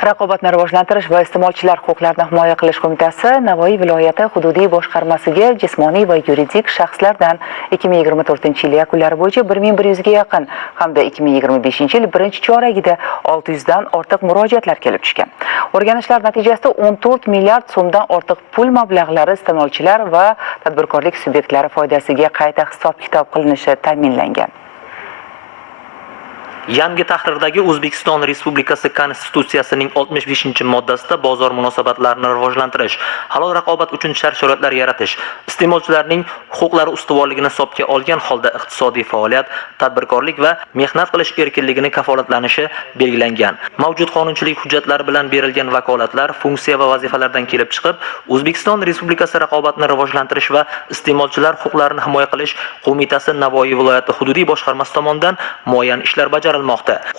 Raqobatni rivojlantirish va iste'molchilar huquqlarini himoya qilish qo'mitasi Navoiy viloyati hududiy boshqarmasiga jismoniy va yuridik shaxslardan 2024-yil yakunlari bo'yicha 1100 ga yaqin hamda 2025-yil birinchi choragida 600 dan ortiq murojaatlar kelib tushgan. O'rganishlar natijasida 14 milliard so'mdan ortiq pul mablag'lari iste'molchilar va tadbirkorlik subyektlari foydasiga qayta hisob-kitob qilinishi ta'minlangan. Yangi tahrirdagi O'zbekiston Respublikasi Konstitutsiyasining 65-moddasida bozor munosabatlarini rivojlantirish, halol raqobat uchun shart-sharoitlar yaratish, iste'molchilarning huquqlari ustuvorligini hisobga olgan holda iqtisodiy faoliyat, tadbirkorlik va mehnat qilish erkinligini kafolatlanishi belgilangan. Mavjud qonunchilik hujjatlari bilan berilgan vakolatlar, funksiya va vazifalardan kelib chiqib, O'zbekiston Respublikasi raqobatni rivojlantirish va iste'molchilar huquqlarini himoya qilish qo'mitasi Navoiy viloyati hududiy boshqarmasi tomonidan muayyan ishlar bajarilmoqda.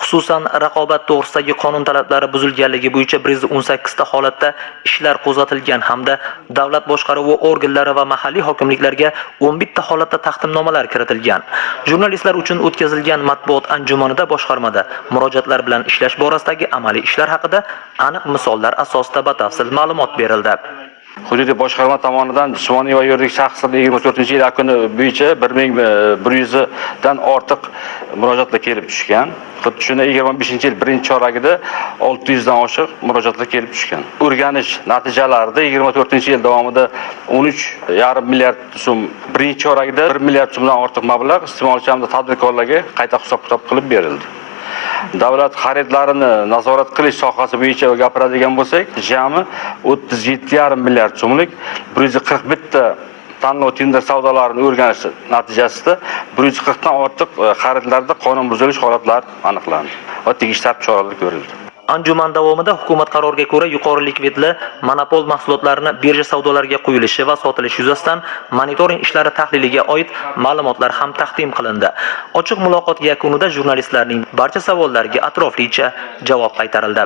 Xususan, raqobat to'g'risidagi qonun talablari buzilganligi bo'yicha 118 ta holatda ishlar qo'zg'atilgan hamda davlat boshqaruvi organlari va mahalliy hokimliklarga 11 ta holatda taqdimnomalar kiritilgan. Jurnalistlar uchun o'tkazilgan matbuot anjumanida boshqarmada murojaatlar bilan ishlash borasidagi amaliy ishlar haqida aniq misollar asosida batafsil ma'lumot berildi. Hududiy boshqarma tomonidan jismoniy va yuridik shaxslarga 24-yil yakuni bo'yicha 1100 dan ortiq murojaatlar kelib tushgan. Xuddi shunday 25-yil birinchi choragida 600 dan oshiq murojaatlar kelib tushgan. O'rganish natijalarida 24-yil davomida 13,5 milliard so'm, birinchi choragida 1 milliard so'mdan ortiq mablag' iste'molchi hamda tadbirkorlarga qayta hisob-kitob qilib berildi. Davlat xaridlarini nazorat qilish sohasi bo'yicha gapiradigan bo'lsak, jami 37,5 milliard so'mlik 141 ta tanlov tender savdolarini o'rganish natijasida 140 dan ortiq xaridlarda qonun buzilish holatlari aniqlandi va tegishli chora ko'rildi. Anjuman davomida hukumat qaroriga ko'ra yuqori likvidli monopol mahsulotlarini birja savdolariga qo'yilishi va sotilishi yuzasidan monitoring ishlari tahliliga oid ma'lumotlar ham taqdim qilindi. Ochiq muloqot yakunida jurnalistlarning barcha savollariga atroflicha javob qaytarildi.